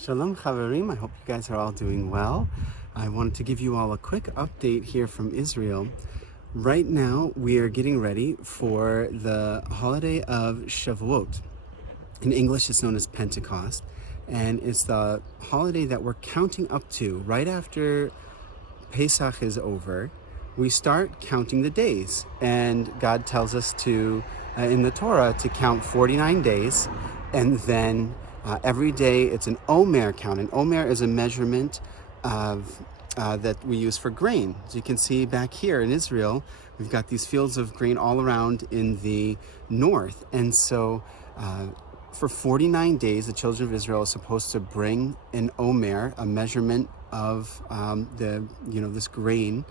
Shalom Chaverim, I hope you guys are all doing well. I wanted to give you all a quick update here from Israel. Right now we are getting ready for the holiday of Shavuot. In English it's known as Pentecost, and it's the holiday that we're counting up to. Right after Pesach is over, we start counting the days, and God tells us to, in the Torah, to count 49 days, and then every day it's an omer count. An omer is a measurement of that we use for grain. As you can see back here in Israel, we've got these fields of grain all around in the north, and so for 49 days the children of Israel are supposed to bring an omer, a measurement of this grain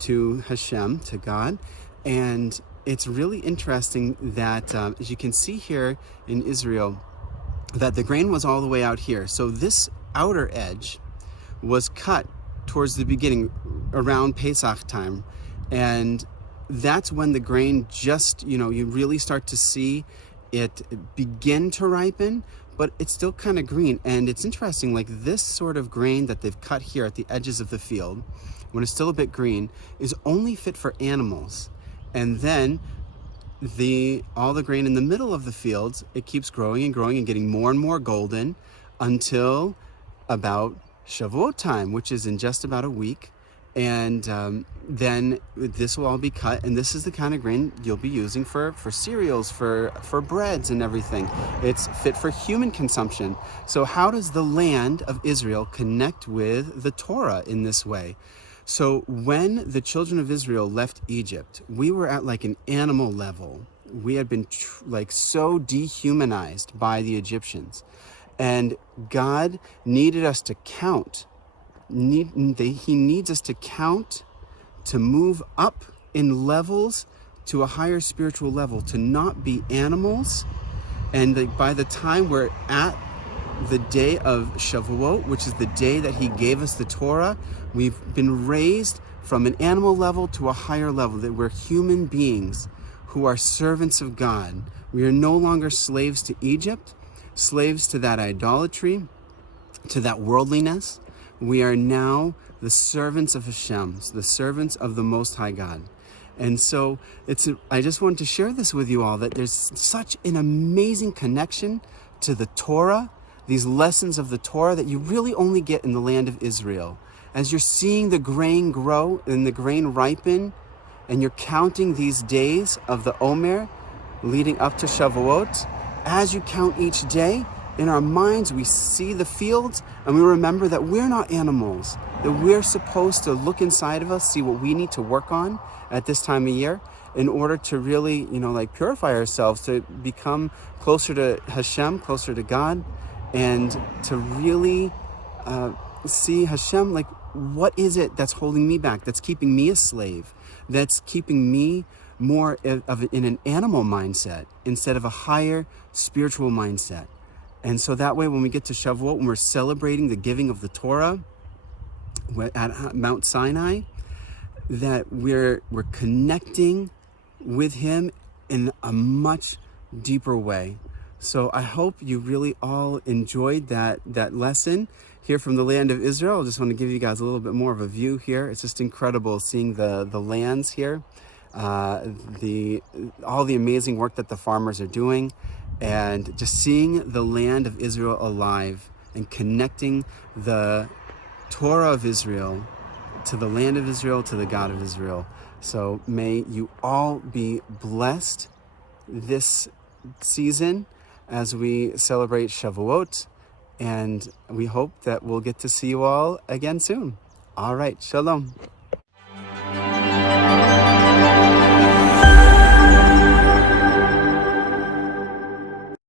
to Hashem, to God. And it's really interesting that as you can see here in Israel, that the grain was all the way out here. So this outer edge was cut towards the beginning, around Pesach time, and that's when the grain just, you really start to see it begin to ripen, but it's still kind of green. And it's interesting, like this sort of grain that they've cut here at the edges of the field, when it's still a bit green, is only fit for animals. And then all the grain in the middle of the fields, it keeps growing and growing and getting more and more golden until about Shavuot time, which is in just about a week. And then this will all be cut, and this is the kind of grain you'll be using for cereals, for breads and everything. It's fit for human consumption. So how does the land of Israel connect with the Torah in this way? So when the children of Israel left Egypt, we were at like an animal level. We had been so dehumanized by the Egyptians, and God needed us to count. He needs us to count, to move up in levels to a higher spiritual level, to not be animals. And by the time we're at the day of Shavuot, which is the day that he gave us the Torah, we've been raised from an animal level to a higher level, that we're human beings who are servants of God. We are no longer slaves to Egypt, slaves to that idolatry, to that worldliness. We are now the servants of Hashem, the servants of the Most High God. And so I just wanted to share this with you all, that there's such an amazing connection to the Torah, these lessons of the Torah that you really only get in the land of Israel. As you're seeing the grain grow and the grain ripen, and you're counting these days of the Omer leading up to Shavuot, as you count each day, in our minds we see the fields, and we remember that we're not animals, that we're supposed to look inside of us, see what we need to work on at this time of year in order to really, purify ourselves, to become closer to Hashem, closer to God, and to really see Hashem, like, what is it that's holding me back, that's keeping me a slave, that's keeping me more in an animal mindset instead of a higher spiritual mindset. And so that way, when we get to Shavuot, when we're celebrating the giving of the Torah at Mount Sinai, that we're connecting with him in a much deeper way. So I hope you really all enjoyed that lesson here from the land of Israel. I just want to give you guys a little bit more of a view here. It's just incredible seeing the lands here, all the amazing work that the farmers are doing, and just seeing the land of Israel alive and connecting the Torah of Israel to the land of Israel, to the God of Israel. So may you all be blessed this season as we celebrate Shavuot, and we hope that we'll get to see you all again soon. All right, shalom.